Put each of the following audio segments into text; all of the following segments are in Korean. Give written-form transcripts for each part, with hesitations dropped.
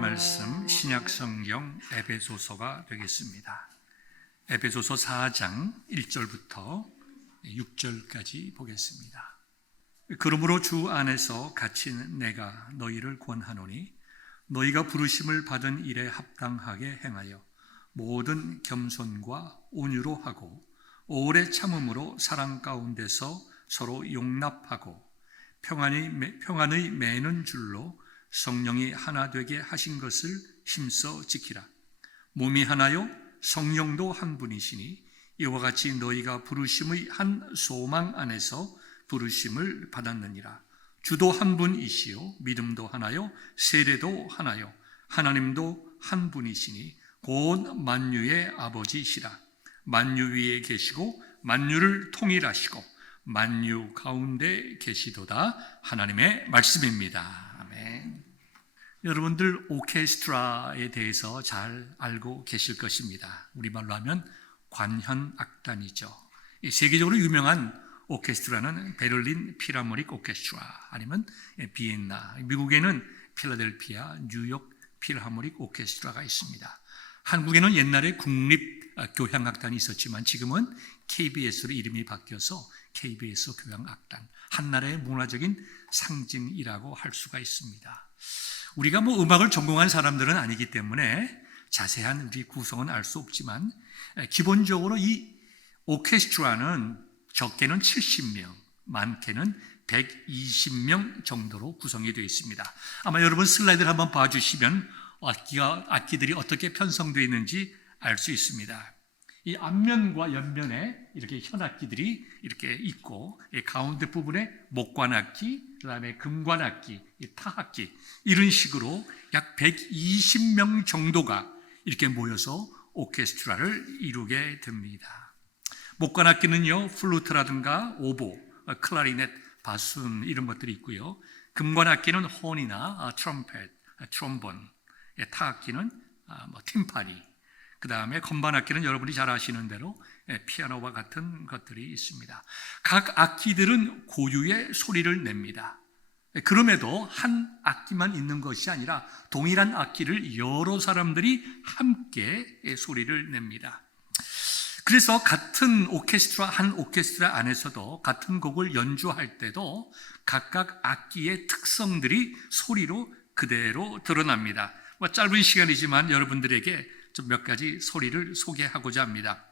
말씀 신약성경 에베소서가 되겠습니다. 에베소서 4장 1절부터 6절까지 보겠습니다. 그러므로 주 안에서 갇힌 내가 너희를 권하노니 너희가 부르심을 받은 일에 합당하게 행하여 모든 겸손과 온유로 하고 오래 참음으로 사랑 가운데서 서로 용납하고 평안의 매는 줄로 성령이 하나 되게 하신 것을 힘써 지키라. 몸이 하나요 성령도 한 분이시니 이와 같이 너희가 부르심의 한 소망 안에서 부르심을 받았느니라. 주도 한 분이시요 믿음도 하나요 세례도 하나요 하나님도 한 분이시니 곧 만유의 아버지시라. 만유 위에 계시고 만유를 통일하시고 만유 가운데 계시도다. 하나님의 말씀입니다. 아멘. 여러분들 오케스트라에 대해서 잘 알고 계실 것입니다. 우리말로 하면 관현악단이죠. 세계적으로 유명한 오케스트라는 베를린 필하모닉 오케스트라 아니면 비엔나, 미국에는 필라델피아, 뉴욕 필하모닉 오케스트라가 있습니다. 한국에는 옛날에 국립교향악단이 있었지만 지금은 KBS로 이름이 바뀌어서 KBS 교향악단, 한나라의 문화적인 상징이라고 할 수가 있습니다. 우리가 음악을 전공한 사람들은 아니기 때문에 자세한 우리 구성은 알 수 없지만 기본적으로 이 오케스트라는 적게는 70명, 많게는 120명 정도로 구성이 되어 있습니다. 아마 여러분 슬라이드를 한번 봐주시면 악기들이 어떻게 편성되어 있는지 알 수 있습니다. 이 앞면과 옆면에 이렇게 현악기들이 이렇게 있고 가운데 부분에 목관악기, 그 다음에 금관악기, 타악기 이런 식으로 약 120명 정도가 이렇게 모여서 오케스트라를 이루게 됩니다. 목관악기는요 플루트라든가 오보, 클라리넷, 바순 이런 것들이 있고요. 금관악기는 혼이나 트럼펫, 트롬본, 타악기는 팀파니, 그 다음에 건반악기는 여러분이 잘 아시는 대로 피아노와 같은 것들이 있습니다. 각 악기들은 고유의 소리를 냅니다. 그럼에도 한 악기만 있는 것이 아니라 동일한 악기를 여러 사람들이 함께 소리를 냅니다. 그래서 같은 오케스트라, 한 오케스트라 안에서도 같은 곡을 연주할 때도 각각 악기의 특성들이 소리로 그대로 드러납니다. 짧은 시간이지만 여러분들에게 좀 몇 가지 소리를 소개하고자 합니다.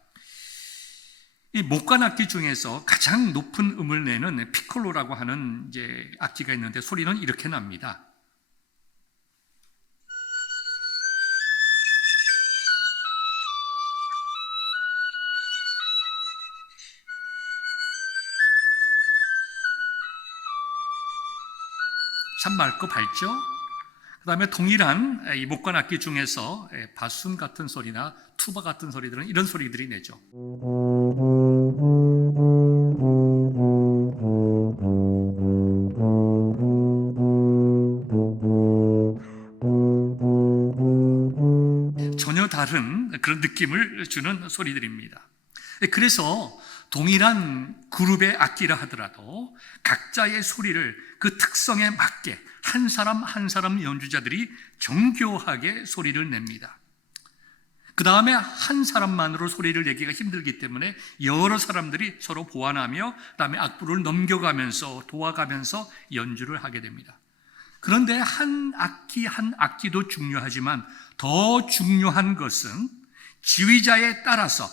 이 목관악기 중에서 가장 높은 음을 내는 피콜로라고 하는 이제 악기가 있는데 소리는 이렇게 납니다. 참 맑고 밝죠? 그 다음에 동일한 이 목관악기 중에서 바순 같은 소리나 투바 같은 소리들은 이런 소리들이 내죠. 전혀 다른 그런 느낌을 주는 소리들입니다. 그래서 동일한 그룹의 악기라 하더라도 각자의 소리를 그 특성에 맞게 한 사람 한 사람 연주자들이 정교하게 소리를 냅니다. 그 다음에 한 사람만으로 소리를 내기가 힘들기 때문에 여러 사람들이 서로 보완하며 그 다음에 악보를 넘겨가면서 도와가면서 연주를 하게 됩니다. 그런데 한 악기 한 악기도 중요하지만 더 중요한 것은 지휘자에 따라서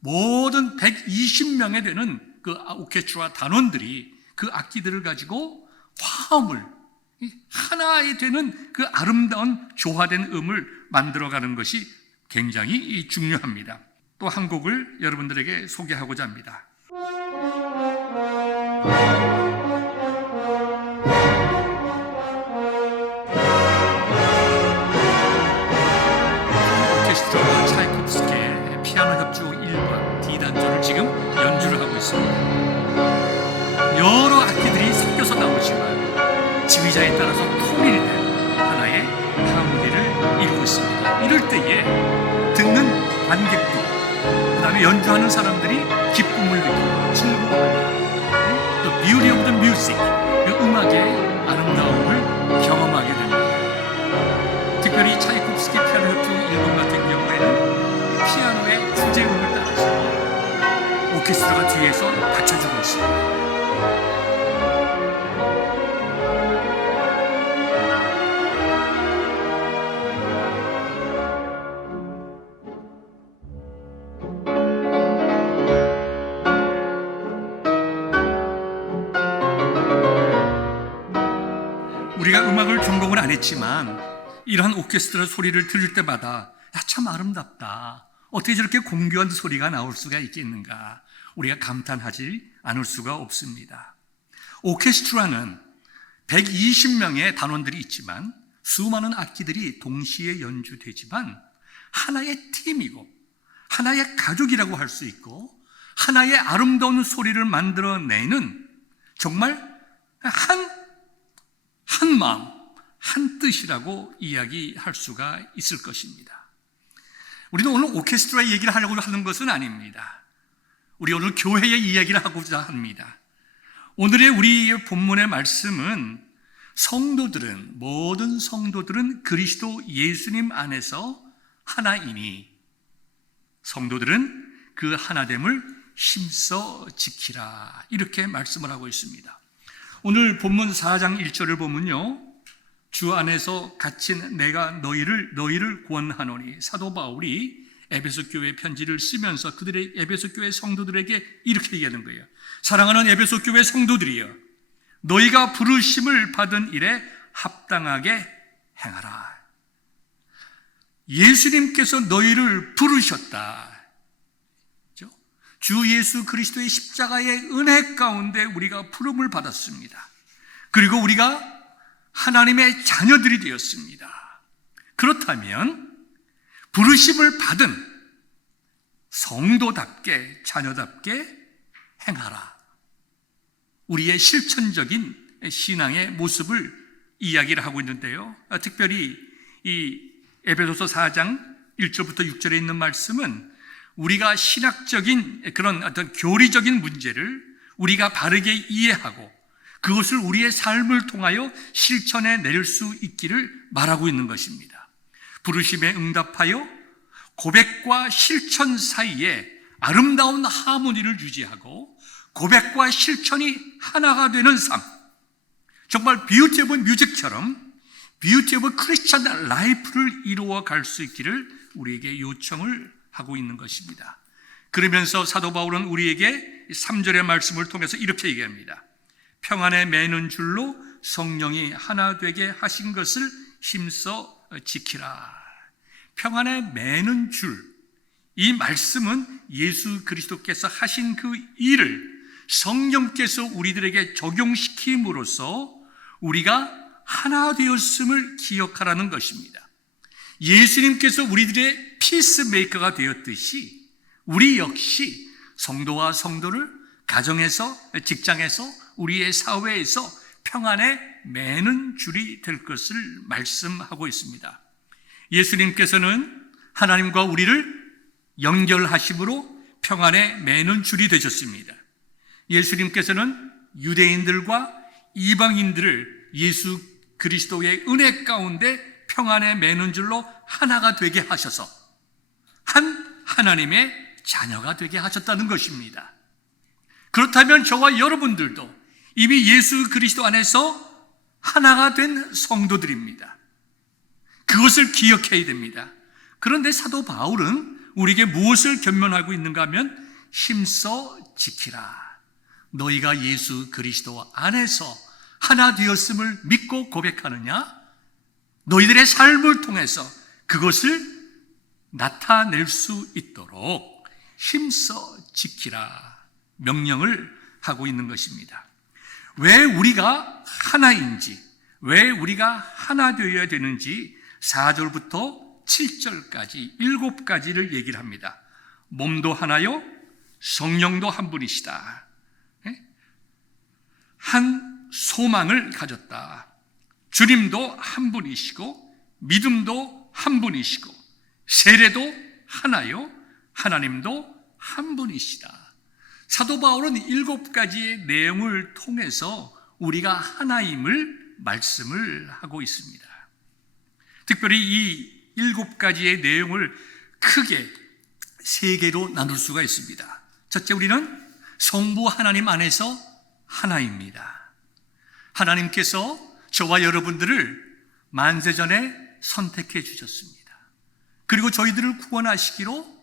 모든 120명에 되는 그 오케스트라 단원들이 그 악기들을 가지고 화음을 하나에 되는 그 아름다운 조화된 음을 만들어가는 것이 굉장히 중요합니다. 또 한 곡을 여러분들에게 소개하고자 합니다. 오케스트라와 차이코프스키의 피아노 협주곡 1번 D단조를 지금 연주를 하고 있습니다. 여러 악기들이 섞여서 나오지만 지휘자에 따라서 통일된 하나의 하모니를 이루고 있습니다. 이럴 때에 듣는 관객들, 그 다음에 연주하는 사람들이 기쁨을 느끼고 즐거워하고 The beauty of the music, 그 음악의 아름다움을 경험하게 됩니다. 특별히 위해서 바쳐주고 있습니다. 우리가 음악을 전공을 안 했지만 이러한 오케스트라 소리를 들을 때마다 참 아름답다, 어떻게 저렇게 공교한 소리가 나올 수가 있겠는가, 우리가 감탄하지 않을 수가 없습니다. 오케스트라는 120명의 단원들이 있지만 수많은 악기들이 동시에 연주되지만 하나의 팀이고 하나의 가족이라고 할 수 있고 하나의 아름다운 소리를 만들어내는 정말 한 마음, 한 뜻이라고 이야기할 수가 있을 것입니다. 우리는 오늘 오케스트라 얘기를 하려고 하는 것은 아닙니다. 우리 오늘 교회의 이야기를 하고자 합니다. 오늘의 우리의 본문의 말씀은 모든 성도들은 그리스도 예수님 안에서 하나이니 성도들은 그 하나됨을 힘써 지키라, 이렇게 말씀을 하고 있습니다. 오늘 본문 4장 1절을 보면요, 주 안에서 갇힌 내가 너희를 구원하노니, 사도 바울이 에베소 교회 편지를 쓰면서 그들의 에베소 교회 성도들에게 이렇게 얘기하는 거예요. 사랑하는 에베소 교회 성도들이여, 너희가 부르심을 받은 일에 합당하게 행하라. 예수님께서 너희를 부르셨다. 주 예수 그리스도의 십자가의 은혜 가운데 우리가 부름을 받았습니다. 그리고 우리가 하나님의 자녀들이 되었습니다. 그렇다면 부르심을 받은 성도답게, 자녀답게 행하라. 우리의 실천적인 신앙의 모습을 이야기를 하고 있는데요, 특별히 이 에베소서 4장 1절부터 6절에 있는 말씀은 우리가 신학적인 그런 어떤 교리적인 문제를 우리가 바르게 이해하고 그것을 우리의 삶을 통하여 실천해 낼 수 있기를 말하고 있는 것입니다. 부르심에 응답하여 고백과 실천 사이에 아름다운 하모니를 유지하고 고백과 실천이 하나가 되는 삶, 정말 뷰티 오브 뮤직처럼 뷰티 오브 크리스천 라이프를 이루어 갈 수 있기를 우리에게 요청을 하고 있는 것입니다. 그러면서 사도 바울은 우리에게 3절의 말씀을 통해서 이렇게 얘기합니다. 평안에 매는 줄로 성령이 하나 되게 하신 것을 힘써 지키라. 평안에 매는 줄, 이 말씀은 예수 그리스도께서 하신 그 일을 성령께서 우리들에게 적용시킴으로써 우리가 하나 되었음을 기억하라는 것입니다. 예수님께서 우리들의 피스메이커가 되었듯이 우리 역시 성도와 성도를 가정에서, 직장에서, 우리의 사회에서 평안에 매는 줄이 될 것을 말씀하고 있습니다. 예수님께서는 하나님과 우리를 연결하심으로 평안에 매는 줄이 되셨습니다. 예수님께서는 유대인들과 이방인들을 예수 그리스도의 은혜 가운데 평안에 매는 줄로 하나가 되게 하셔서 한 하나님의 자녀가 되게 하셨다는 것입니다. 그렇다면 저와 여러분들도 이미 예수 그리스도 안에서 하나가 된 성도들입니다. 그것을 기억해야 됩니다. 그런데 사도 바울은 우리에게 무엇을 권면하고 있는가 하면 힘써 지키라. 너희가 예수 그리스도 안에서 하나 되었음을 믿고 고백하느냐? 너희들의 삶을 통해서 그것을 나타낼 수 있도록 힘써 지키라 명령을 하고 있는 것입니다. 왜 우리가 하나인지, 왜 우리가 하나 되어야 되는지 4절부터 7절까지 7가지를 얘기를 합니다. 몸도 하나요, 성령도 한 분이시다. 한 소망을 가졌다. 주님도 한 분이시고 믿음도 한 분이시고 세례도 하나요, 하나님도 한 분이시다. 사도 바울은 7가지의 내용을 통해서 우리가 하나임을 말씀을 하고 있습니다. 특별히 이 7가지의 내용을 크게 3개로 나눌 수가 있습니다. 첫째, 우리는 성부 하나님 안에서 하나입니다. 하나님께서 저와 여러분들을 만세전에 선택해 주셨습니다. 그리고 저희들을 구원하시기로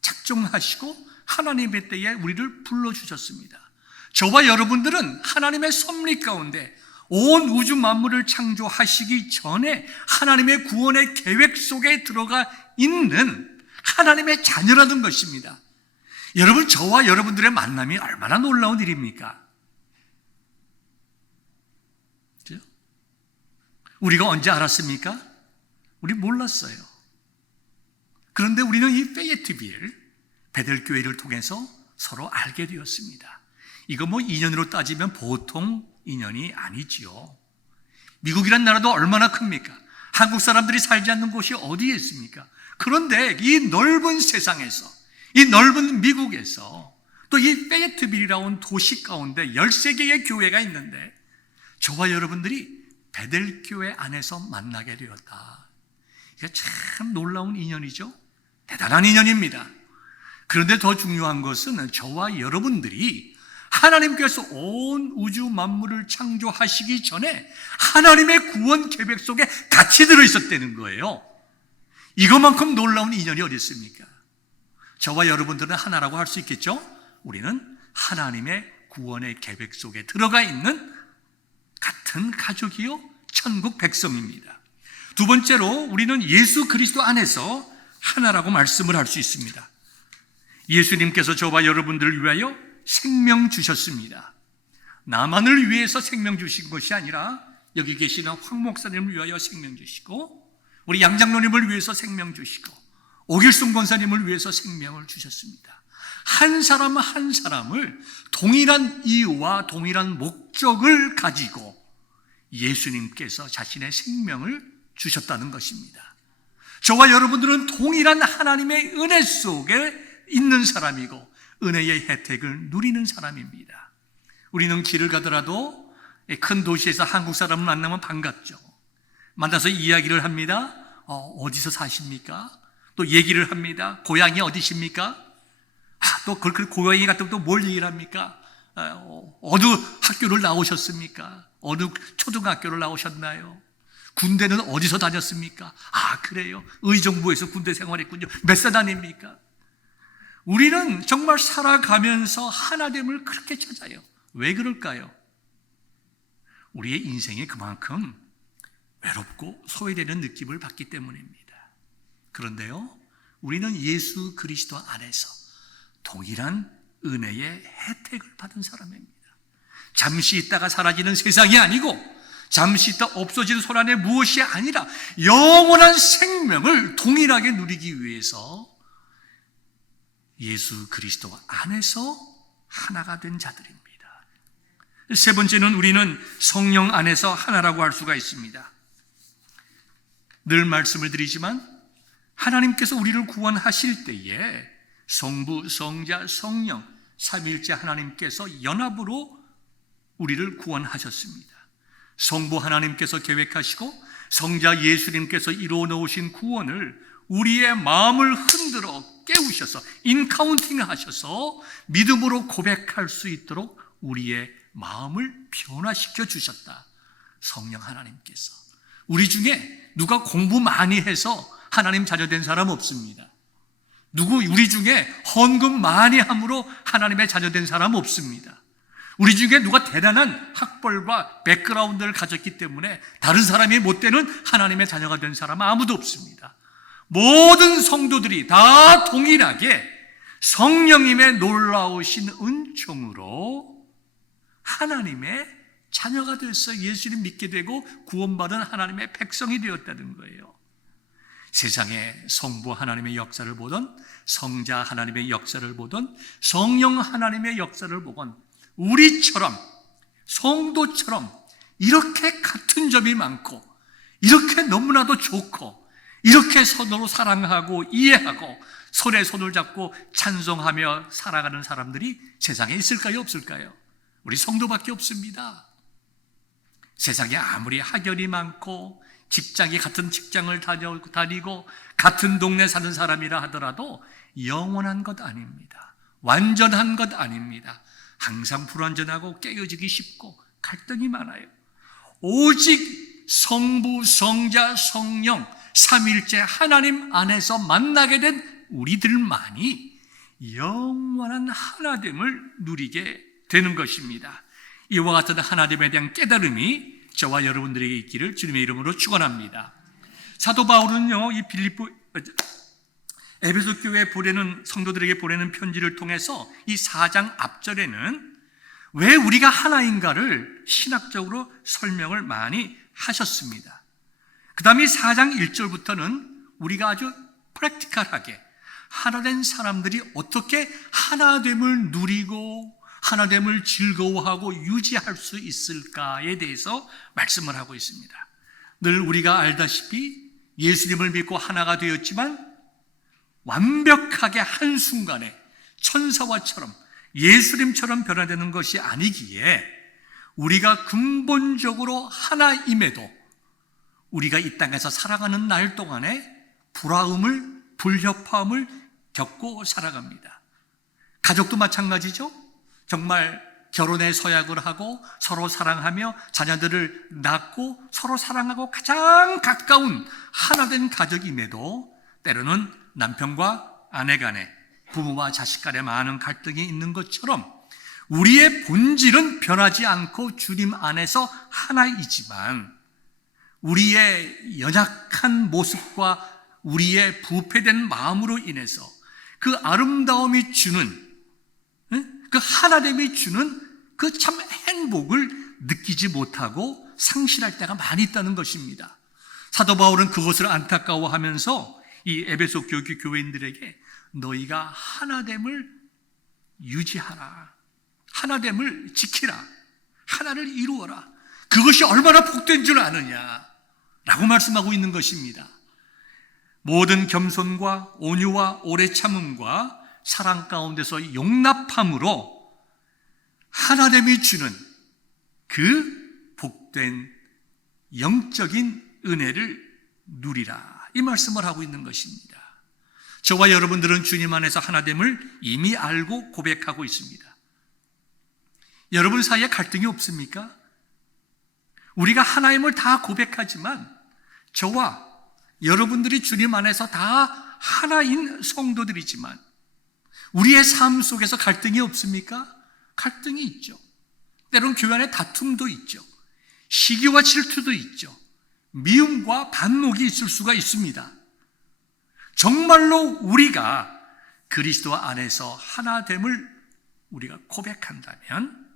작정하시고 하나님의 때에 우리를 불러주셨습니다. 저와 여러분들은 하나님의 섭리 가운데 온 우주 만물을 창조하시기 전에 하나님의 구원의 계획 속에 들어가 있는 하나님의 자녀라는 것입니다. 여러분, 저와 여러분들의 만남이 얼마나 놀라운 일입니까? 우리가 언제 알았습니까? 우리 몰랐어요. 그런데 우리는 이 페예트빌 베델교회를 통해서 서로 알게 되었습니다. 이거 뭐 인연으로 따지면 보통 인연이 아니지요. 미국이란 나라도 얼마나 큽니까? 한국 사람들이 살지 않는 곳이 어디에 있습니까? 그런데 이 넓은 세상에서, 이 넓은 미국에서 또 이 페예트빌이라는 도시 가운데 13개의 교회가 있는데 저와 여러분들이 베델교회 안에서 만나게 되었다. 이게 참 놀라운 인연이죠. 대단한 인연입니다. 그런데 더 중요한 것은 저와 여러분들이 하나님께서 온 우주 만물을 창조하시기 전에 하나님의 구원 계획 속에 같이 들어있었다는 거예요. 이것만큼 놀라운 인연이 어디 있습니까? 저와 여러분들은 하나라고 할 수 있겠죠? 우리는 하나님의 구원의 계획 속에 들어가 있는 같은 가족이요, 천국 백성입니다. 두 번째로 우리는 예수 그리스도 안에서 하나라고 말씀을 할 수 있습니다. 예수님께서 저와 여러분들을 위하여 생명 주셨습니다. 나만을 위해서 생명 주신 것이 아니라 여기 계시는 황 목사님을 위하여 생명 주시고, 우리 양 장로님을 위해서 생명 주시고, 오길순 권사님을 위해서 생명을 주셨습니다. 한 사람 한 사람을 동일한 이유와 동일한 목적을 가지고 예수님께서 자신의 생명을 주셨다는 것입니다. 저와 여러분들은 동일한 하나님의 은혜 속에 있는 사람이고 은혜의 혜택을 누리는 사람입니다. 우리는 길을 가더라도 큰 도시에서 한국 사람을 만나면 반갑죠. 만나서 이야기를 합니다. 어디서 사십니까? 또 얘기를 합니다. 고향이 어디십니까? 또 그 고향이 같은 또 뭘 얘기를 합니까? 어느 학교를 나오셨습니까? 어느 초등학교를 나오셨나요? 군대는 어디서 다녔습니까? 그래요. 의정부에서 군대 생활했군요. 몇 살 다닙니까? 우리는 정말 살아가면서 하나됨을 그렇게 찾아요. 왜 그럴까요? 우리의 인생이 그만큼 외롭고 소외되는 느낌을 받기 때문입니다. 그런데요, 우리는 예수 그리스도 안에서 동일한 은혜의 혜택을 받은 사람입니다. 잠시 있다가 사라지는 세상이 아니고 잠시 있다 없어지는 손 안에 무엇이 아니라 영원한 생명을 동일하게 누리기 위해서 예수 그리스도 안에서 하나가 된 자들입니다. 세 번째는 우리는 성령 안에서 하나라고 할 수가 있습니다. 늘 말씀을 드리지만 하나님께서 우리를 구원하실 때에 성부, 성자, 성령 삼위일체 하나님께서 연합으로 우리를 구원하셨습니다. 성부 하나님께서 계획하시고 성자 예수님께서 이루어 놓으신 구원을 우리의 마음을 흔들어 깨우셔서 인카운팅 하셔서 믿음으로 고백할 수 있도록 우리의 마음을 변화시켜 주셨다. 성령 하나님께서. 우리 중에 누가 공부 많이 해서 하나님 자녀된 사람 없습니다. 우리 중에 헌금 많이 함으로 하나님의 자녀된 사람 없습니다. 우리 중에 누가 대단한 학벌과 백그라운드를 가졌기 때문에 다른 사람이 못 되는 하나님의 자녀가 된 사람은 아무도 없습니다. 모든 성도들이 다 동일하게 성령님의 놀라우신 은총으로 하나님의 자녀가 돼서 예수를 믿게 되고 구원받은 하나님의 백성이 되었다는 거예요. 세상에 성부 하나님의 역사를 보던 성자 하나님의 역사를 보던 성령 하나님의 역사를 보건 우리처럼 성도처럼 이렇게 같은 점이 많고 이렇게 너무나도 좋고 이렇게 서로 사랑하고 이해하고 손에 손을 잡고 찬송하며 살아가는 사람들이 세상에 있을까요? 없을까요? 우리 성도밖에 없습니다. 세상에 아무리 학연이 많고 직장이 같은 직장을 다니고 같은 동네 사는 사람이라 하더라도 영원한 것 아닙니다. 완전한 것 아닙니다. 항상 불완전하고 깨어지기 쉽고 갈등이 많아요. 오직 성부, 성자, 성령 삼위일체 하나님 안에서 만나게 된 우리들만이 영원한 하나됨을 누리게 되는 것입니다. 이와 같은 하나됨에 대한 깨달음이 저와 여러분들에게 있기를 주님의 이름으로 축원합니다. 사도 바울은요, 이 에베소 교회에 보내는 성도들에게 보내는 편지를 통해서 이 4장 앞절에는 왜 우리가 하나인가를 신학적으로 설명을 많이 하셨습니다. 그 다음에 4장 1절부터는 우리가 아주 프랙티컬하게 하나된 사람들이 어떻게 하나됨을 누리고 하나됨을 즐거워하고 유지할 수 있을까에 대해서 말씀을 하고 있습니다. 늘 우리가 알다시피 예수님을 믿고 하나가 되었지만 완벽하게 한순간에 천사와처럼 예수님처럼 변화되는 것이 아니기에 우리가 근본적으로 하나임에도 우리가 이 땅에서 살아가는 날 동안에 불화음을, 불협화음을 겪고 살아갑니다. 가족도 마찬가지죠. 정말 결혼에 서약을 하고 서로 사랑하며 자녀들을 낳고 서로 사랑하고 가장 가까운 하나된 가족임에도 때로는 남편과 아내 간에, 부모와 자식 간에 많은 갈등이 있는 것처럼 우리의 본질은 변하지 않고 주님 안에서 하나이지만 우리의 연약한 모습과 우리의 부패된 마음으로 인해서 그 아름다움이 주는, 그 하나됨이 주는 그 참 행복을 느끼지 못하고 상실할 때가 많이 있다는 것입니다. 사도 바울은 그것을 안타까워하면서 이 에베소 교인들에게 너희가 하나됨을 유지하라, 하나됨을 지키라, 하나를 이루어라, 그것이 얼마나 복된 줄 아느냐 라고 말씀하고 있는 것입니다. 모든 겸손과 온유와 오래 참음과 사랑 가운데서 용납함으로 하나됨이 주는 그 복된 영적인 은혜를 누리라, 이 말씀을 하고 있는 것입니다. 저와 여러분들은 주님 안에서 하나됨을 이미 알고 고백하고 있습니다. 여러분 사이에 갈등이 없습니까? 우리가 하나임을 다 고백하지만 저와 여러분들이 주님 안에서 다 하나인 성도들이지만 우리의 삶 속에서 갈등이 없습니까? 갈등이 있죠. 때로는 교회 안에 다툼도 있죠. 시기와 질투도 있죠. 미움과 반목이 있을 수가 있습니다. 정말로 우리가 그리스도 안에서 하나됨을 우리가 고백한다면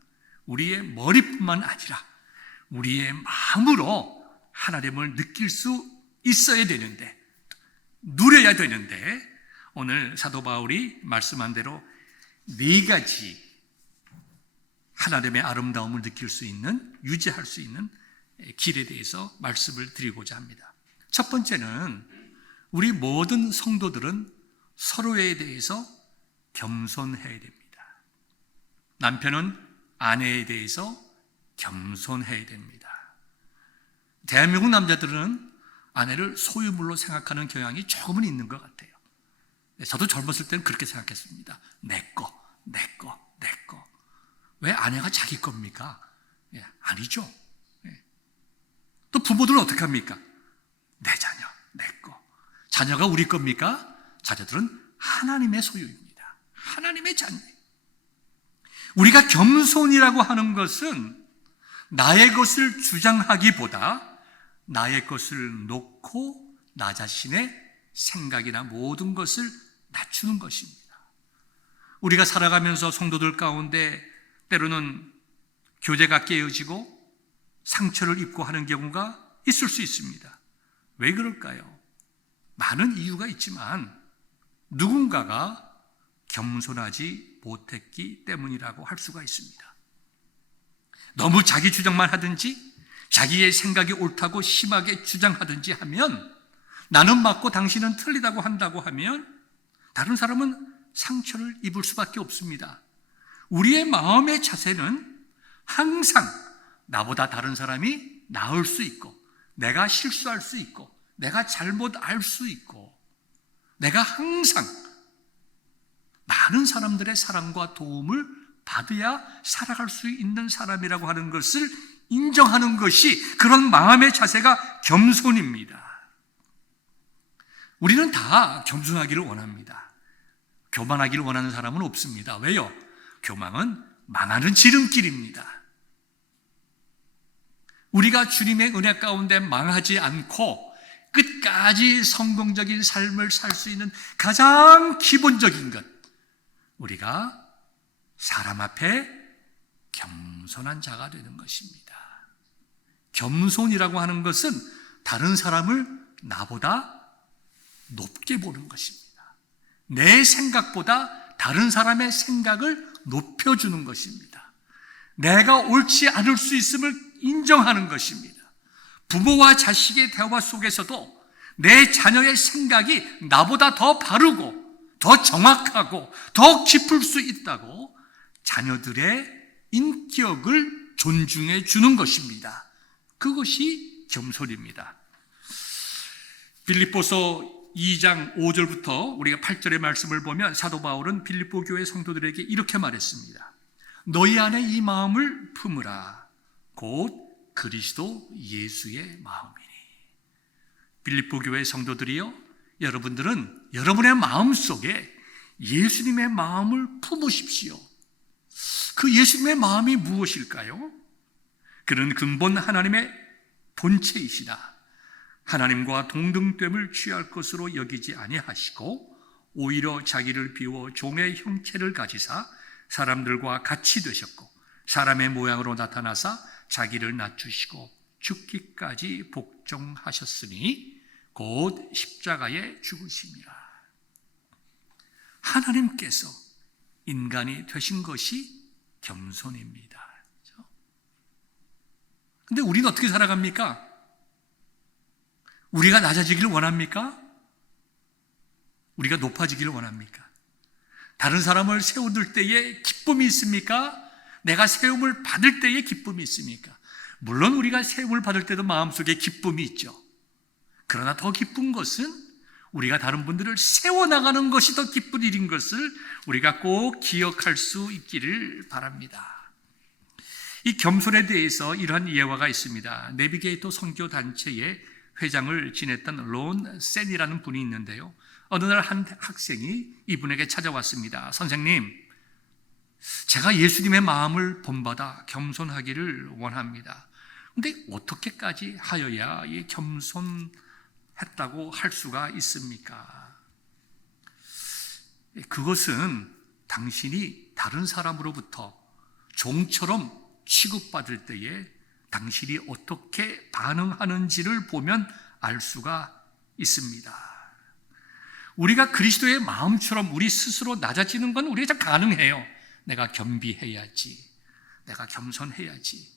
우리의 머리뿐만 아니라 우리의 마음으로 하나됨을 느낄 수 있어야 되는데, 누려야 되는데, 오늘 사도 바울이 말씀한 대로 4가지 하나됨의 아름다움을 느낄 수 있는, 유지할 수 있는 길에 대해서 말씀을 드리고자 합니다. 첫 번째는 우리 모든 성도들은 서로에 대해서 겸손해야 됩니다. 남편은 아내에 대해서 겸손해야 됩니다. 대한민국 남자들은 아내를 소유물로 생각하는 경향이 조금은 있는 것 같아요. 저도 젊었을 때는 그렇게 생각했습니다. 내 거. 왜 아내가 자기 겁니까? 아니죠. 또 부모들은 어떻게 합니까? 내 자녀, 내 거. 자녀가 우리 겁니까? 자녀들은 하나님의 소유입니다. 하나님의 자녀. 우리가 겸손이라고 하는 것은 나의 것을 주장하기보다 나의 것을 놓고 나 자신의 생각이나 모든 것을 낮추는 것입니다. 우리가 살아가면서 성도들 가운데 때로는 교제가 깨어지고 상처를 입고 하는 경우가 있을 수 있습니다. 왜 그럴까요? 많은 이유가 있지만 누군가가 겸손하지 못했기 때문이라고 할 수가 있습니다. 너무 자기 주장만 하든지 자기의 생각이 옳다고 심하게 주장하든지 하면, 나는 맞고 당신은 틀리다고 한다고 하면 다른 사람은 상처를 입을 수밖에 없습니다. 우리의 마음의 자세는 항상 나보다 다른 사람이 나을 수 있고, 내가 실수할 수 있고, 내가 잘못 알 수 있고, 내가 항상 많은 사람들의 사랑과 도움을 받아야 살아갈 수 있는 사람이라고 하는 것을 인정하는 것이, 그런 마음의 자세가 겸손입니다. 우리는 다 겸손하기를 원합니다. 교만하기를 원하는 사람은 없습니다. 왜요? 교만은 망하는 지름길입니다. 우리가 주님의 은혜 가운데 망하지 않고 끝까지 성공적인 삶을 살 수 있는 가장 기본적인 것, 우리가 사람 앞에 겸손한 자가 되는 것입니다. 겸손이라고 하는 것은 다른 사람을 나보다 높게 보는 것입니다. 내 생각보다 다른 사람의 생각을 높여주는 것입니다. 내가 옳지 않을 수 있음을 인정하는 것입니다. 부모와 자식의 대화 속에서도 내 자녀의 생각이 나보다 더 바르고 더 정확하고 더 깊을 수 있다고 자녀들의 인격을 존중해 주는 것입니다. 그것이 겸손입니다. 빌립보서 2장 5절부터 우리가 8절의 말씀을 보면 사도 바울은 빌립보 교회 성도들에게 이렇게 말했습니다. 너희 안에 이 마음을 품으라. 곧 그리스도 예수의 마음이니. 빌립보 교회 성도들이요, 여러분들은 여러분의 마음 속에 예수님의 마음을 품으십시오. 그 예수님의 마음이 무엇일까요? 그는 근본 하나님의 본체이시다. 하나님과 동등됨을 취할 것으로 여기지 아니하시고 오히려 자기를 비워 종의 형체를 가지사 사람들과 같이 되셨고 사람의 모양으로 나타나사 자기를 낮추시고 죽기까지 복종하셨으니 곧 십자가에 죽으심이라. 하나님께서 인간이 되신 것이 겸손입니다. 그런데 우리는 어떻게 살아갑니까? 우리가 낮아지기를 원합니까? 우리가 높아지기를 원합니까? 다른 사람을 세워둘 때에 기쁨이 있습니까? 내가 세움을 받을 때에 기쁨이 있습니까? 물론 우리가 세움을 받을 때도 마음속에 기쁨이 있죠. 그러나 더 기쁜 것은 우리가 다른 분들을 세워나가는 것이 더 기쁜 일인 것을 우리가 꼭 기억할 수 있기를 바랍니다. 이 겸손에 대해서 이러한 예화가 있습니다. 내비게이터 선교단체의 회장을 지냈던 론 센이라는 분이 있는데요, 어느 날 한 학생이 이분에게 찾아왔습니다. 선생님, 제가 예수님의 마음을 본받아 겸손하기를 원합니다. 그런데 어떻게까지 하여야 이 겸손했다고 할 수가 있습니까? 그것은 당신이 다른 사람으로부터 종처럼 취급받을 때에 당신이 어떻게 반응하는지를 보면 알 수가 있습니다. 우리가 그리스도의 마음처럼 우리 스스로 낮아지는 건 우리가 참 가능해요. 내가 겸비해야지, 내가 겸손해야지,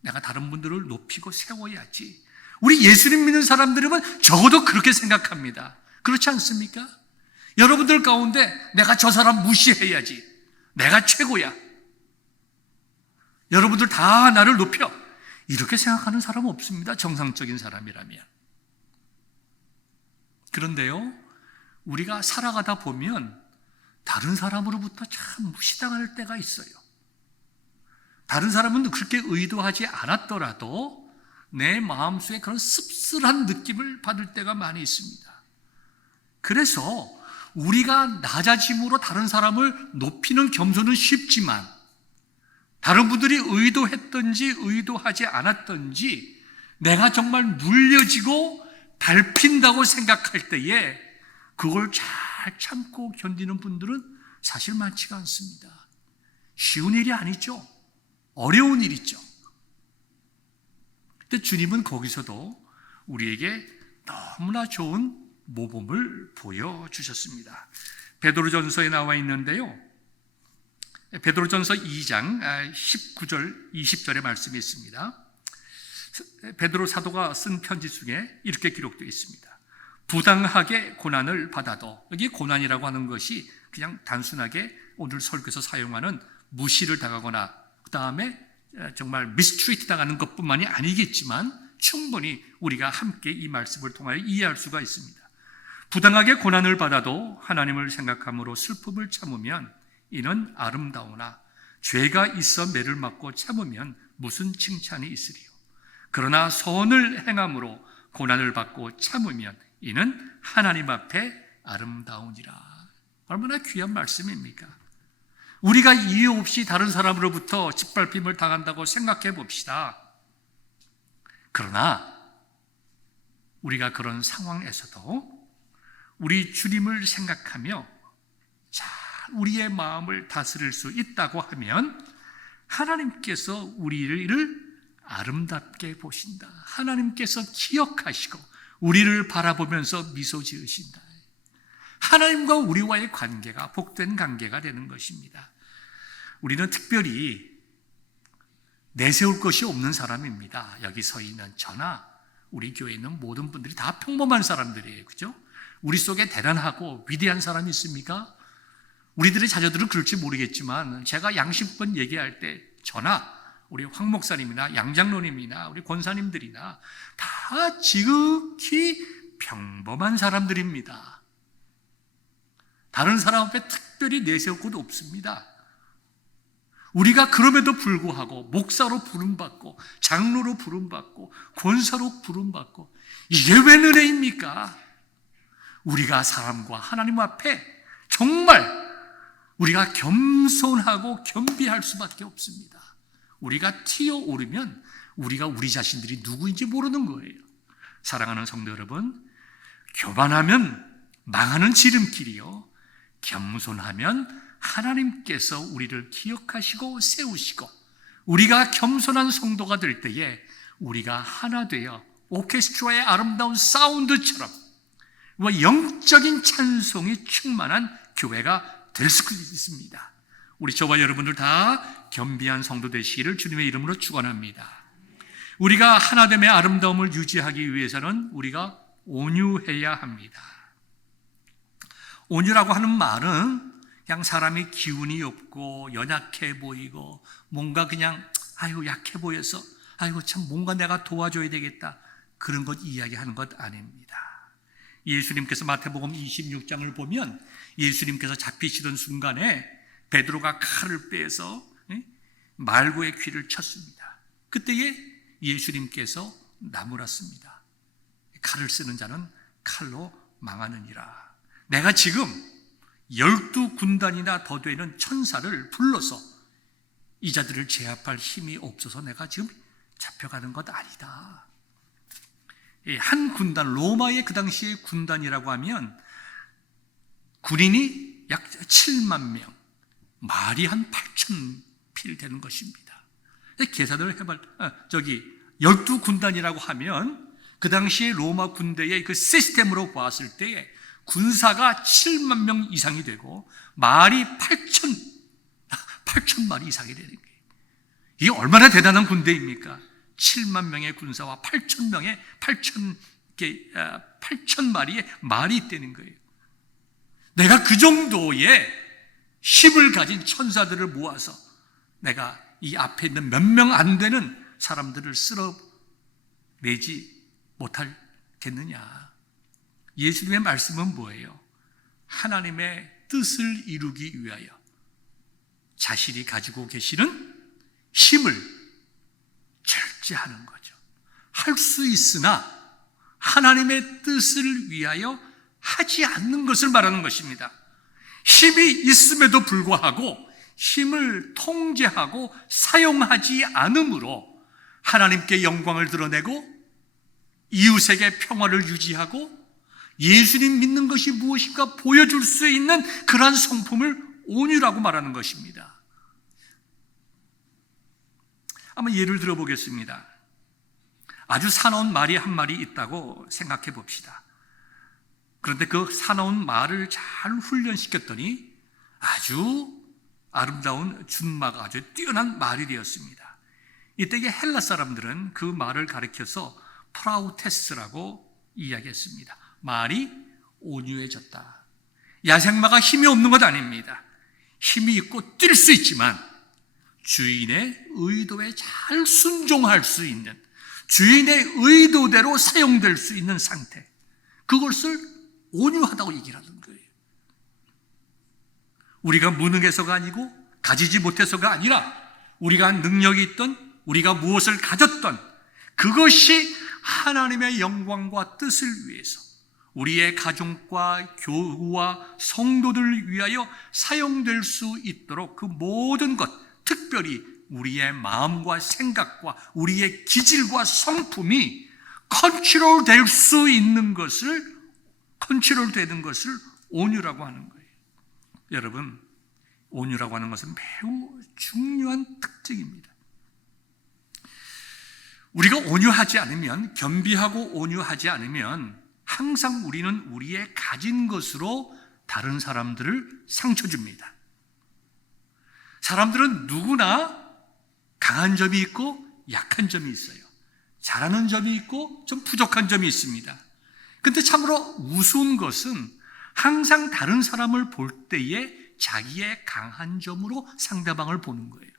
내가 다른 분들을 높이고 세워야지. 우리 예수님 믿는 사람들은 적어도 그렇게 생각합니다. 그렇지 않습니까? 여러분들 가운데 내가 저 사람 무시해야지, 내가 최고야, 여러분들 다 나를 높여, 이렇게 생각하는 사람은 없습니다. 정상적인 사람이라면. 그런데요, 우리가 살아가다 보면 다른 사람으로부터 참 무시당할 때가 있어요. 다른 사람은 그렇게 의도하지 않았더라도 내 마음속에 그런 씁쓸한 느낌을 받을 때가 많이 있습니다. 그래서 우리가 낮아짐으로 다른 사람을 높이는 겸손은 쉽지만 다른 분들이 의도했든지 의도하지 않았든지 내가 정말 눌려지고 밟힌다고 생각할 때에 그걸 잘 참고 견디는 분들은 사실 많지가 않습니다. 쉬운 일이 아니죠. 어려운 일이죠. 근데 주님은 거기서도 우리에게 너무나 좋은 모범을 보여주셨습니다. 베드로전서에 나와 있는데요, 베드로전서 2장 19절 20절의 말씀이 있습니다. 베드로 사도가 쓴 편지 중에 이렇게 기록되어 있습니다. 부당하게 고난을 받아도, 여기 고난이라고 하는 것이 그냥 단순하게 오늘 설교에서 사용하는 무시를 당하거나 그 다음에 정말 미스트리트 당하는 것뿐만이 아니겠지만 충분히 우리가 함께 이 말씀을 통하여 이해할 수가 있습니다. 부당하게 고난을 받아도 하나님을 생각함으로 슬픔을 참으면 이는 아름다우나 죄가 있어 매를 맞고 참으면 무슨 칭찬이 있으리요. 그러나 선을 행함으로 고난을 받고 참으면 이는 하나님 앞에 아름다우니라. 얼마나 귀한 말씀입니까? 우리가 이유 없이 다른 사람으로부터 짓밟힘을 당한다고 생각해 봅시다. 그러나 우리가 그런 상황에서도 우리 주님을 생각하며 잘 우리의 마음을 다스릴 수 있다고 하면 하나님께서 우리를 아름답게 보신다. 하나님께서 기억하시고 우리를 바라보면서 미소 지으신다. 하나님과 우리와의 관계가 복된 관계가 되는 것입니다. 우리는 특별히 내세울 것이 없는 사람입니다. 여기 서 있는 저나 우리 교회에 있는 모든 분들이 다 평범한 사람들이에요. 그죠? 우리 속에 대단하고 위대한 사람이 있습니까? 우리들의 자녀들은 그럴지 모르겠지만 제가 양심껏 얘기할 때 저나 우리 황 목사님이나 양 장로님이나 우리 권사님들이나 다 지극히 평범한 사람들입니다. 다른 사람 앞에 특별히 내세울 것도 없습니다. 우리가 그럼에도 불구하고 목사로 부름받고 장로로 부름받고 권사로 부름받고 이게 왜 은혜입니까? 우리가 사람과 하나님 앞에 정말 우리가 겸손하고 겸비할 수밖에 없습니다. 우리가 튀어오르면 우리가 우리 자신들이 누구인지 모르는 거예요. 사랑하는 성도 여러분, 교만하면 망하는 지름길이요, 겸손하면 하나님께서 우리를 기억하시고 세우시고 우리가 겸손한 성도가 될 때에 우리가 하나 되어 오케스트라의 아름다운 사운드처럼 영적인 찬송이 충만한 교회가 될 수 있습니다. 우리 저와 여러분들 다 겸비한 성도 되시기를 주님의 이름으로 축원합니다. 우리가 하나됨의 아름다움을 유지하기 위해서는 우리가 온유해야 합니다. 온유라고 하는 말은 그냥 사람이 기운이 없고 연약해 보이고 뭔가 그냥 아이고 약해 보여서 아이고 참 뭔가 내가 도와줘야 되겠다 그런 것 이야기하는 것 아닙니다. 예수님께서 마태복음 26장을 보면 예수님께서 잡히시던 순간에 베드로가 칼을 빼서 말고의 귀를 쳤습니다. 그때에 예수님께서 나무랐습니다. 칼을 쓰는 자는 칼로 망하느니라. 내가 지금 12군단이나 더 되는 천사를 불러서 이 자들을 제압할 힘이 없어서 내가 지금 잡혀가는 것 아니다. 한 군단, 로마의 그 당시의 군단이라고 하면 군인이 약 7만 명, 말이 한 8,000필 되는 것입니다. 계산을 해봐. 12군단이라고 하면 그 당시에 로마 군대의 그 시스템으로 봤을 때에 군사가 7만 명 이상이 되고 말이 8천 마리 이상이 되는 거예요. 이게 얼마나 대단한 군대입니까? 7만 명의 군사와 8천 마리의 말이 있다는 거예요. 내가 그 정도의 힘을 가진 천사들을 모아서 내가 이 앞에 있는 몇 명 안 되는 사람들을 쓸어내지 못하겠느냐. 예수님의 말씀은 뭐예요? 하나님의 뜻을 이루기 위하여 자신이 가지고 계시는 힘을 절제하는 거죠. 할 수 있으나 하나님의 뜻을 위하여 하지 않는 것을 말하는 것입니다. 힘이 있음에도 불구하고 힘을 통제하고 사용하지 않으므로 하나님께 영광을 드러내고 이웃에게 평화를 유지하고 예수님 믿는 것이 무엇인가 보여줄 수 있는 그러한 성품을 온유라고 말하는 것입니다. 한번 예를 들어보겠습니다. 아주 사나운 말이 한 마리 있다고 생각해 봅시다. 그런데 그 사나운 말을 잘 훈련시켰더니 아주 아름다운 준마가 아주 뛰어난 말이 되었습니다. 이때의 헬라 사람들은 그 말을 가리켜서 프라우테스라고 이야기했습니다. 말이 온유해졌다. 야생마가 힘이 없는 것 아닙니다. 힘이 있고 뛸 수 있지만 주인의 의도에 잘 순종할 수 있는, 주인의 의도대로 사용될 수 있는 상태, 그것을 온유하다고 얘기를 하는 거예요. 우리가 무능해서가 아니고 가지지 못해서가 아니라 우리가 능력이 있던, 우리가 무엇을 가졌던 그것이 하나님의 영광과 뜻을 위해서 우리의 가정과 교우와 성도들을 위하여 사용될 수 있도록 그 모든 것, 특별히 우리의 마음과 생각과 우리의 기질과 성품이 컨트롤될 수 있는 것을, 컨트롤되는 것을 온유라고 하는 거예요. 여러분, 온유라고 하는 것은 매우 중요한 특징입니다. 우리가 온유하지 않으면, 겸비하고 온유하지 않으면 항상 우리는 우리의 가진 것으로 다른 사람들을 상처 줍니다. 사람들은 누구나 강한 점이 있고 약한 점이 있어요. 잘하는 점이 있고 좀 부족한 점이 있습니다. 근데 참으로 우스운 것은 항상 다른 사람을 볼 때에 자기의 강한 점으로 상대방을 보는 거예요.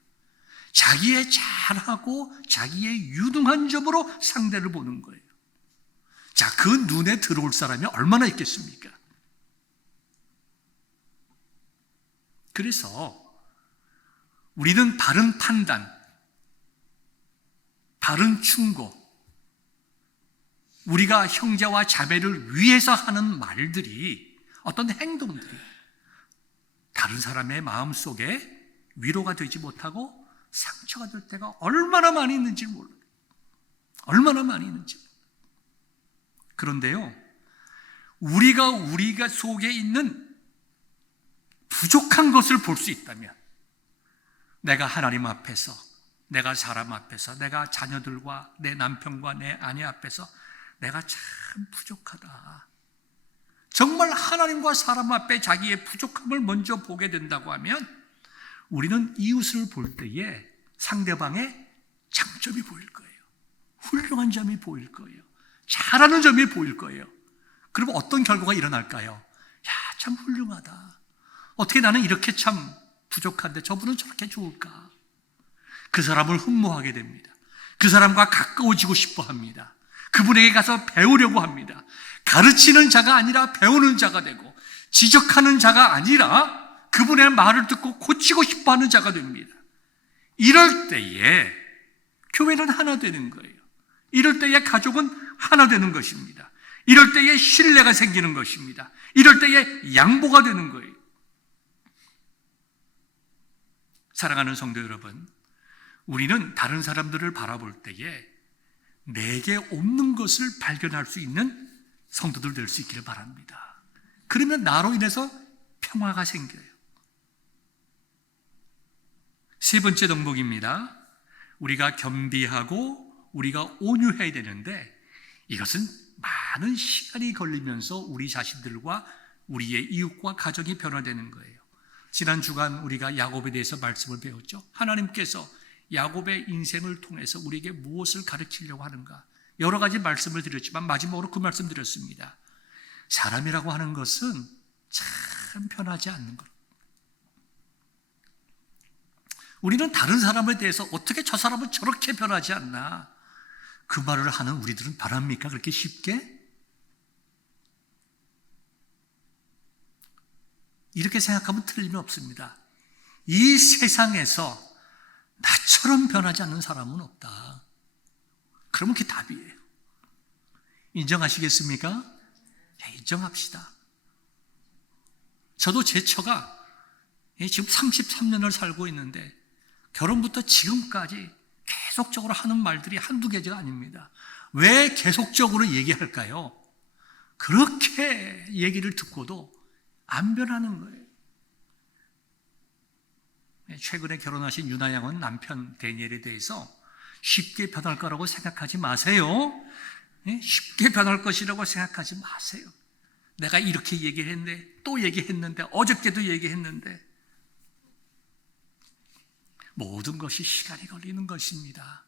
자기의 잘하고 자기의 유능한 점으로 상대를 보는 거예요. 자, 그 눈에 들어올 사람이 얼마나 있겠습니까? 그래서 우리는 바른 판단, 바른 충고, 우리가 형제와 자매를 위해서 하는 말들이, 어떤 행동들이 다른 사람의 마음속에 위로가 되지 못하고 상처가 될 때가 얼마나 많이 있는지 몰라요. 얼마나 많이 있는지. 그런데요, 우리가 속에 있는 부족한 것을 볼 수 있다면, 내가 하나님 앞에서, 내가 사람 앞에서, 내가 자녀들과 내 남편과 내 아내 앞에서 내가 참 부족하다, 정말 하나님과 사람 앞에 자기의 부족함을 먼저 보게 된다고 하면 우리는 이웃을 볼 때에 상대방의 장점이 보일 거예요. 훌륭한 점이 보일 거예요. 잘하는 점이 보일 거예요. 그러면 어떤 결과가 일어날까요? 야, 참 훌륭하다. 어떻게 나는 이렇게 참 부족한데 저분은 저렇게 좋을까? 그 사람을 흠모하게 됩니다. 그 사람과 가까워지고 싶어 합니다. 그분에게 가서 배우려고 합니다. 가르치는 자가 아니라 배우는 자가 되고, 지적하는 자가 아니라 그분의 말을 듣고 고치고 싶어 하는 자가 됩니다. 이럴 때에 교회는 하나 되는 거예요. 이럴 때에 가족은 하나 되는 것입니다. 이럴 때에 신뢰가 생기는 것입니다. 이럴 때에 양보가 되는 거예요. 사랑하는 성도 여러분, 우리는 다른 사람들을 바라볼 때에 내게 없는 것을 발견할 수 있는 성도들 될 수 있기를 바랍니다. 그러면 나로 인해서 평화가 생겨요. 세 번째 덕목입니다. 우리가 겸비하고 우리가 온유해야 되는데, 이것은 많은 시간이 걸리면서 우리 자신들과 우리의 이웃과 가정이 변화되는 거예요. 지난 주간 우리가 야곱에 대해서 말씀을 배웠죠. 하나님께서 야곱의 인생을 통해서 우리에게 무엇을 가르치려고 하는가, 여러 가지 말씀을 드렸지만 마지막으로 그 말씀 드렸습니다. 사람이라고 하는 것은 참 변하지 않는 것. 우리는 다른 사람에 대해서 어떻게 저 사람은 저렇게 변하지 않나, 그 말을 하는 우리들은 바랍니까? 그렇게 쉽게? 이렇게 생각하면 틀림이 없습니다. 이 세상에서 나처럼 변하지 않는 사람은 없다. 그러면 그게 답이에요. 인정하시겠습니까? 네, 인정합시다. 저도 제 처가 지금 33년을 살고 있는데 결혼부터 지금까지 계속적으로 하는 말들이 한두 개가 아닙니다. 왜 계속적으로 얘기할까요? 그렇게 얘기를 듣고도 안 변하는 거예요. 최근에 결혼하신 유나 양은 남편 데니엘에 대해서 쉽게 변할 거라고 생각하지 마세요. 쉽게 변할 것이라고 생각하지 마세요. 내가 이렇게 얘기했는데, 또 얘기했는데, 어저께도 얘기했는데, 모든 것이 시간이 걸리는 것입니다.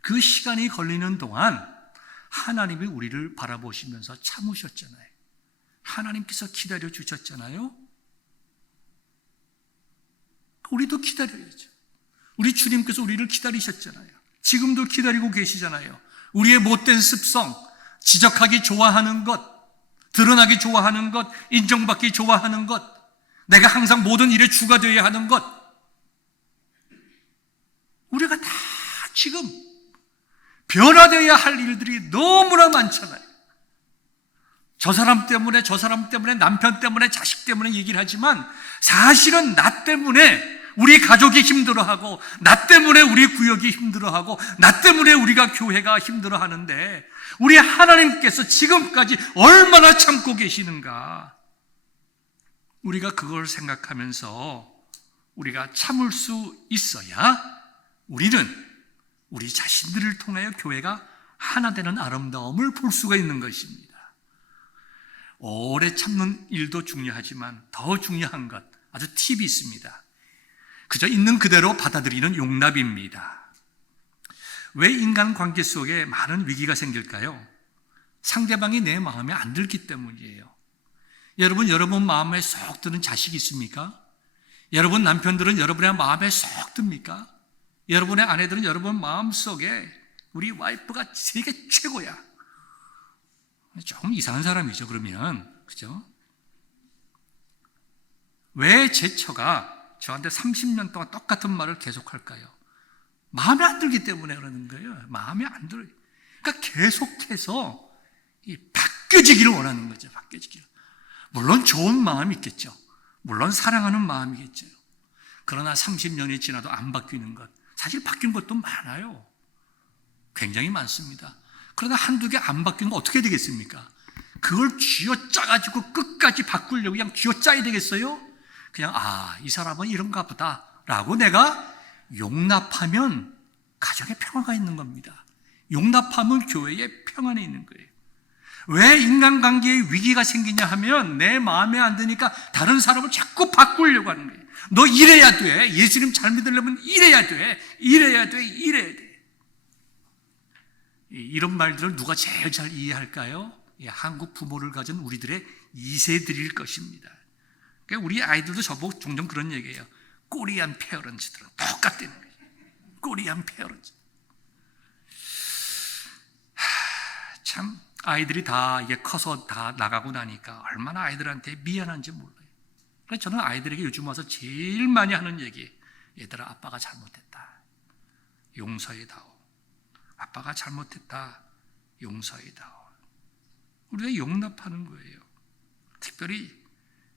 그 시간이 걸리는 동안 하나님이 우리를 바라보시면서 참으셨잖아요. 하나님께서 기다려 주셨잖아요. 우리도 기다려야죠. 우리 주님께서 우리를 기다리셨잖아요. 지금도 기다리고 계시잖아요. 우리의 못된 습성, 지적하기 좋아하는 것, 드러나기 좋아하는 것, 인정받기 좋아하는 것, 내가 항상 모든 일에 주가 되어야 하는 것, 우리가 다 지금 변화되어야 할 일들이 너무나 많잖아요. 저 사람 때문에, 남편 때문에, 자식 때문에 얘기를 하지만 사실은 나 때문에 우리 가족이 힘들어하고, 나 때문에 우리 구역이 힘들어하고, 나 때문에 우리가 교회가 힘들어하는데 우리 하나님께서 지금까지 얼마나 참고 계시는가. 우리가 그걸 생각하면서 우리가 참을 수 있어야 우리는 우리 자신들을 통하여 교회가 하나 되는 아름다움을 볼 수가 있는 것입니다. 오래 참는 일도 중요하지만 더 중요한 것, 아주 팁이 있습니다. 그저 있는 그대로 받아들이는 용납입니다. 왜 인간관계 속에 많은 위기가 생길까요? 상대방이 내 마음에 안 들기 때문이에요. 여러분 마음에 쏙 드는 자식이 있습니까? 여러분 남편들은 여러분의 마음에 쏙 듭니까? 여러분의 아내들은 여러분 마음속에 우리 와이프가 세계 최고야. 조금 이상한 사람이죠, 그러면. 그죠? 왜 제 처가 저한테 30년 동안 똑같은 말을 계속할까요? 마음에 안 들기 때문에 그러는 거예요. 마음에 안 들어요. 그러니까 계속해서 바뀌어지기를 원하는 거죠. 바뀌어지기를. 물론 좋은 마음이 있겠죠. 물론 사랑하는 마음이겠죠. 그러나 30년이 지나도 안 바뀌는 것, 사실 바뀐 것도 많아요. 굉장히 많습니다. 그러나 한두 개 안 바뀐 거 어떻게 되겠습니까? 그걸 쥐어짜가지고 끝까지 바꾸려고 그냥 쥐어짜야 되겠어요? 그냥 이 사람은 이런가 보다 라고 내가 용납하면 가정에 평화가 있는 겁니다. 용납하면 교회에 평안이 있는 거예요. 왜 인간관계에 위기가 생기냐 하면 내 마음에 안 드니까 다른 사람을 자꾸 바꾸려고 하는 거예요. 너 이래야 돼. 예수님 잘 믿으려면 이래야 돼. 이래야 돼. 이런 말들을 누가 제일 잘 이해할까요? 한국 부모를 가진 우리들의 2세들일 것입니다. 그러니까 우리 아이들도 저보고 종종 그런 얘기해요. 코리안 페어런츠들은 똑같다는 거예요. 코리안 페어런츠. 참 아이들이 다 이게 커서 다 나가고 나니까 얼마나 아이들한테 미안한지 몰라요. 그래서 저는 아이들에게 요즘 와서 제일 많이 하는 얘기, 얘들아 아빠가 잘못했다. 용서해다오. 아빠가 잘못했다. 용서해다오. 우리가 용납하는 거예요. 특별히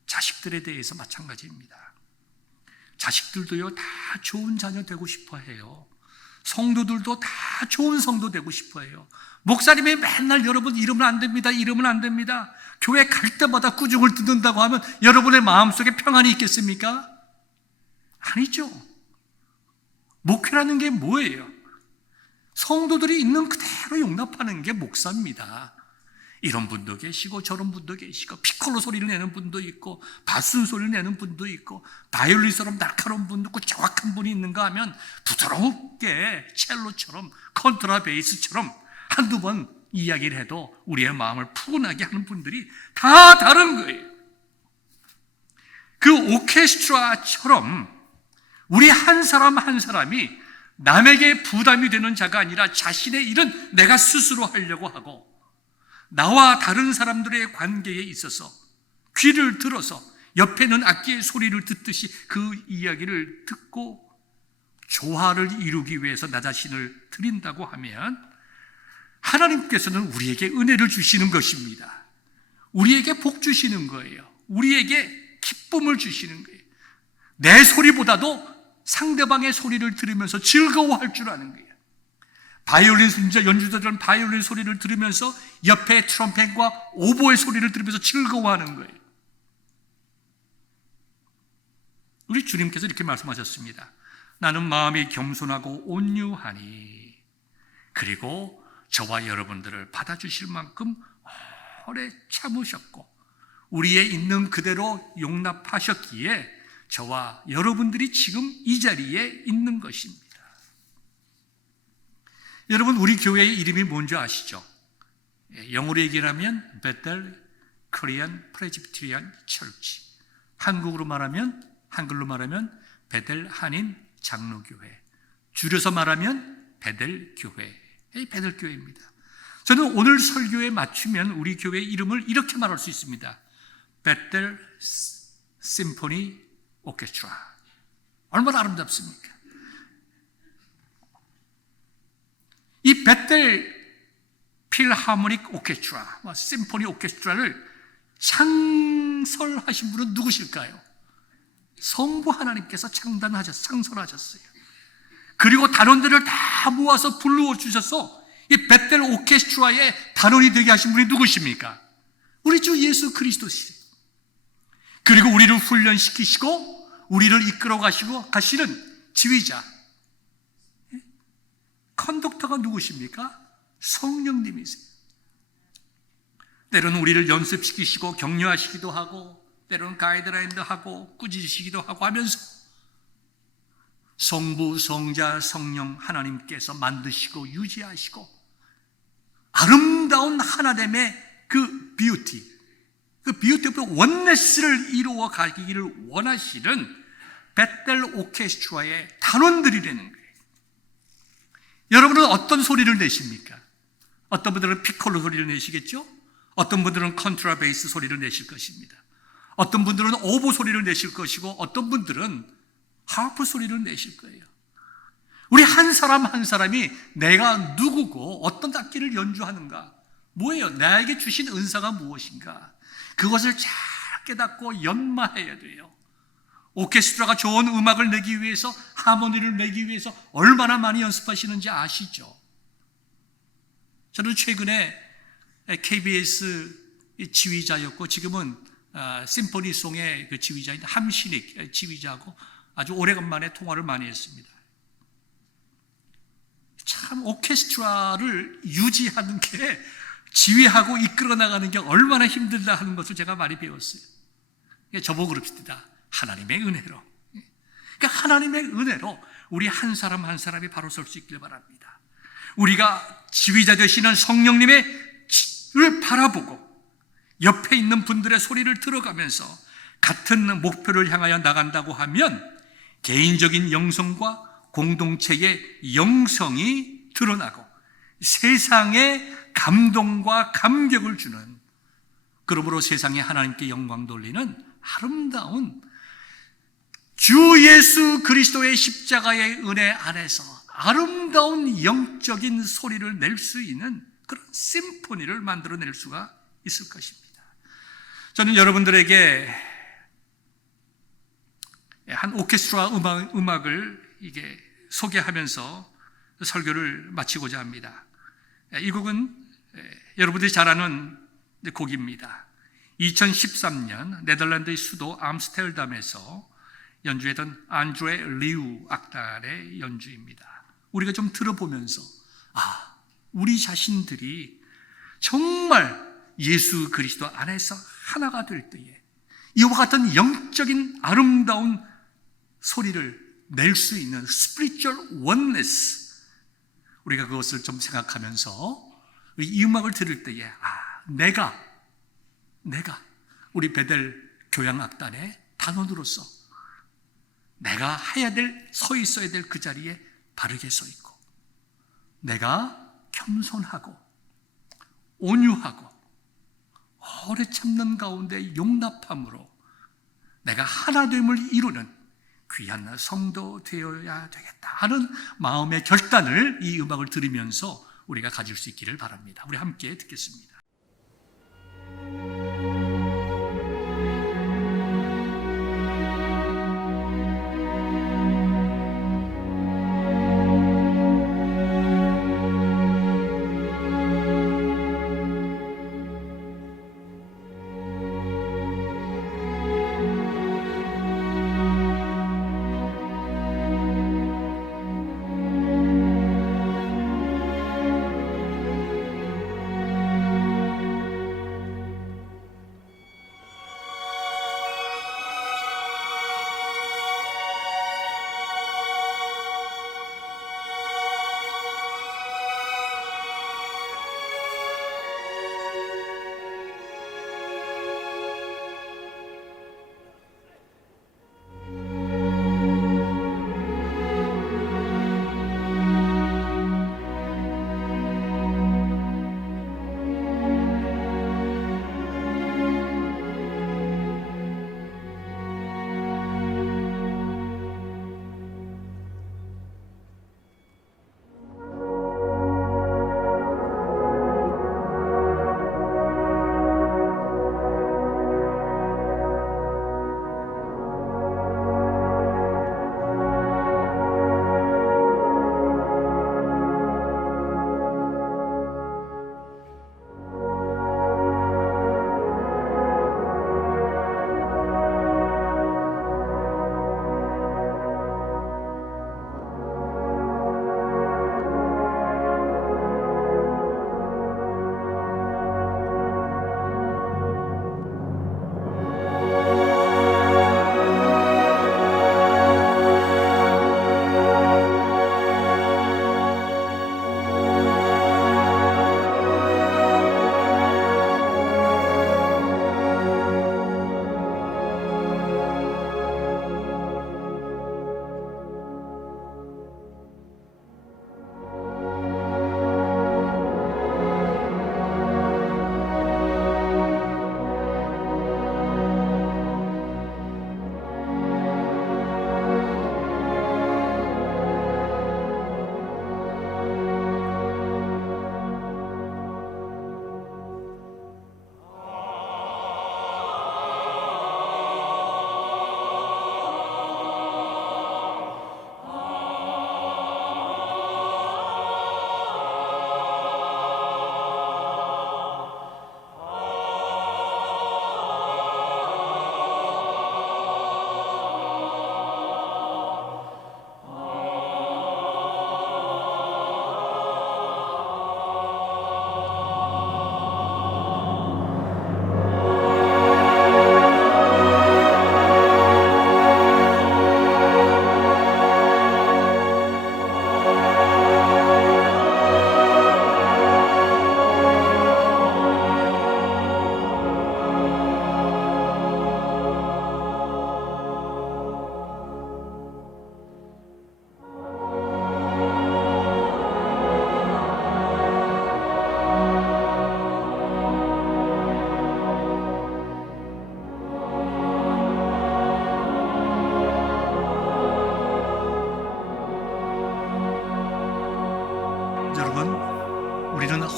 자식들에 대해서 마찬가지입니다. 자식들도요, 다 좋은 자녀 되고 싶어 해요. 성도들도 다 좋은 성도 되고 싶어 해요. 목사님이 맨날 여러분 이러면 안 됩니다. 교회 갈 때마다 꾸중을 듣는다고 하면 여러분의 마음속에 평안이 있겠습니까? 아니죠. 목회라는 게 뭐예요? 성도들이 있는 그대로 용납하는 게 목사입니다. 이런 분도 계시고 저런 분도 계시고 피콜로 소리를 내는 분도 있고 바순 소리를 내는 분도 있고 바이올린처럼 날카로운 분도 있고 정확한 분이 있는가 하면 부드럽게 첼로처럼 컨트라베이스처럼 한두 번 이야기를 해도 우리의 마음을 푸근하게 하는 분들이 다 다른 거예요. 그 오케스트라처럼 우리 한 사람 한 사람이 남에게 부담이 되는 자가 아니라 자신의 일은 내가 스스로 하려고 하고 나와 다른 사람들의 관계에 있어서 귀를 들어서 옆에 있는 악기의 소리를 듣듯이 그 이야기를 듣고 조화를 이루기 위해서 나 자신을 드린다고 하면 하나님께서는 우리에게 은혜를 주시는 것입니다. 우리에게 복 주시는 거예요. 우리에게 기쁨을 주시는 거예요. 내 소리보다도 상대방의 소리를 들으면서 즐거워할 줄 아는 거예요. 바이올린 연주자들은 바이올린 소리를 들으면서 옆에 트럼펫과 오보의 소리를 들으면서 즐거워하는 거예요. 우리 주님께서 이렇게 말씀하셨습니다. 나는 마음이 겸손하고 온유하니 그리고 저와 여러분들을 받아주실 만큼 오래 참으셨고 우리의 있는 그대로 용납하셨기에 저와 여러분들이 지금 이 자리에 있는 것입니다. 여러분 우리 교회의 이름이 뭔지 아시죠? 영어로 얘기하면 베텔 코리안 프레스비테리안 처치, 한글로 말하면 베텔 한인 장로교회, 줄여서 말하면 베델교회, 베델교회입니다. 저는 오늘 설교에 맞추면 우리 교회 이름을 이렇게 말할 수 있습니다. 베텔 심포니 오케스트라. 얼마나 아름답습니까? 이 베텔 필하모닉 오케스트라, 심포니 오케스트라를 창설하신 분은 누구실까요? 성부 하나님께서 창설하셨어요. 그리고 단원들을 다 모아서 불러 주셔서 이 베텔 오케스트라의 단원이 되게 하신 분이 누구십니까? 우리 주 예수 그리스도시죠. 그리고 우리를 훈련시키시고 우리를 이끌어 가시는 지휘자, 컨덕터가 누구십니까? 성령님이세요. 때로는 우리를 연습시키시고 격려하시기도 하고, 때로는 가이드라인도 하고 꾸짖으시기도 하고 하면서 성부, 성자, 성령 하나님께서 만드시고 유지하시고 아름다운 하나됨의 그 뷰티, 그 뷰티풀 원네스를 이루어 가기를 원하시는 베텔 오케스트라의 단원들이라는 거예요. 여러분은 어떤 소리를 내십니까? 어떤 분들은 피콜로 소리를 내시겠죠? 어떤 분들은 컨트라베이스 소리를 내실 것입니다. 어떤 분들은 오보 소리를 내실 것이고, 어떤 분들은 하프 소리를 내실 거예요. 우리 한 사람 한 사람이 내가 누구고 어떤 악기를 연주하는가, 뭐예요? 나에게 주신 은사가 무엇인가, 그것을 잘 깨닫고 연마해야 돼요. 오케스트라가 좋은 음악을 내기 위해서, 하모니를 내기 위해서 얼마나 많이 연습하시는지 아시죠? 저는 최근에 KBS 지휘자였고 지금은 심포니송의 그 지휘자인 함신익 지휘자하고 아주 오래간만에 통화를 많이 했습니다. 참 오케스트라를 유지하는 게, 지휘하고 이끌어 나가는 게 얼마나 힘들다 하는 것을 제가 많이 배웠어요. 저보고 그럽시다. 하나님의 은혜로. 그러니까 하나님의 은혜로 우리 한 사람 한 사람이 바로 설 수 있길 바랍니다. 우리가 지휘자 되시는 성령님의 를 바라보고 옆에 있는 분들의 소리를 들어가면서 같은 목표를 향하여 나간다고 하면 개인적인 영성과 공동체의 영성이 드러나고 세상에 감동과 감격을 주는, 그러므로 세상에 하나님께 영광 돌리는 아름다운 주 예수 그리스도의 십자가의 은혜 안에서 아름다운 영적인 소리를 낼 수 있는 그런 심포니를 만들어낼 수가 있을 것입니다. 저는 여러분들에게 한 오케스트라 음악을 이게 소개하면서 설교를 마치고자 합니다. 이 곡은 여러분들이 잘 아는 곡입니다. 2013년 네덜란드의 수도 암스테르담에서 연주했던 안드레 리우 악단의 연주입니다. 우리가 좀 들어보면서 우리 자신들이 정말 예수 그리스도 안에서 하나가 될 때에 이와 같은 영적인 아름다운 소리를 낼 수 있는 spiritual oneness, 우리가 그것을 좀 생각하면서 이 음악을 들을 때에 내가 우리 베델 교향악단의 단원으로서 내가 서 있어야 될 그 자리에 바르게 서 있고, 내가 겸손하고 온유하고 오래 참는 가운데 용납함으로 내가 하나됨을 이루는 귀한 성도 되어야 되겠다 하는 마음의 결단을 이 음악을 들으면서 우리가 가질 수 있기를 바랍니다. 우리 함께 듣겠습니다.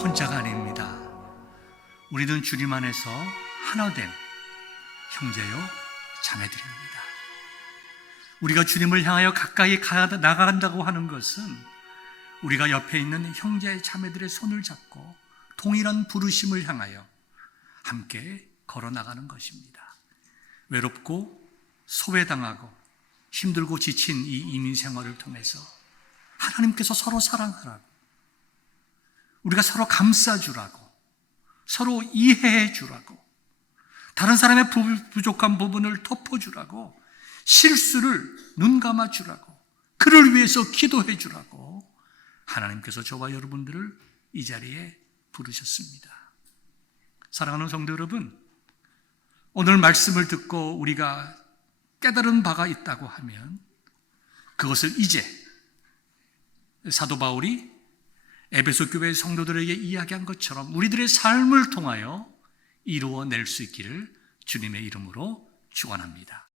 혼자가 아닙니다. 우리는 주님 안에서 하나된 형제요 자매들입니다. 우리가 주님을 향하여 가까이 나간다고 하는 것은 우리가 옆에 있는 형제 자매들의 손을 잡고 동일한 부르심을 향하여 함께 걸어나가는 것입니다. 외롭고 소외당하고 힘들고 지친 이 이민 생활을 통해서 하나님께서 서로 사랑하라고, 우리가 서로 감싸주라고, 서로 이해해 주라고, 다른 사람의 부족한 부분을 덮어주라고, 실수를 눈감아 주라고, 그를 위해서 기도해 주라고 하나님께서 저와 여러분들을 이 자리에 부르셨습니다. 사랑하는 성도 여러분, 오늘 말씀을 듣고 우리가 깨달은 바가 있다고 하면 그것을 이제 사도 바울이 에베소 교회 성도들에게 이야기한 것처럼 우리들의 삶을 통하여 이루어낼 수 있기를 주님의 이름으로 축원합니다.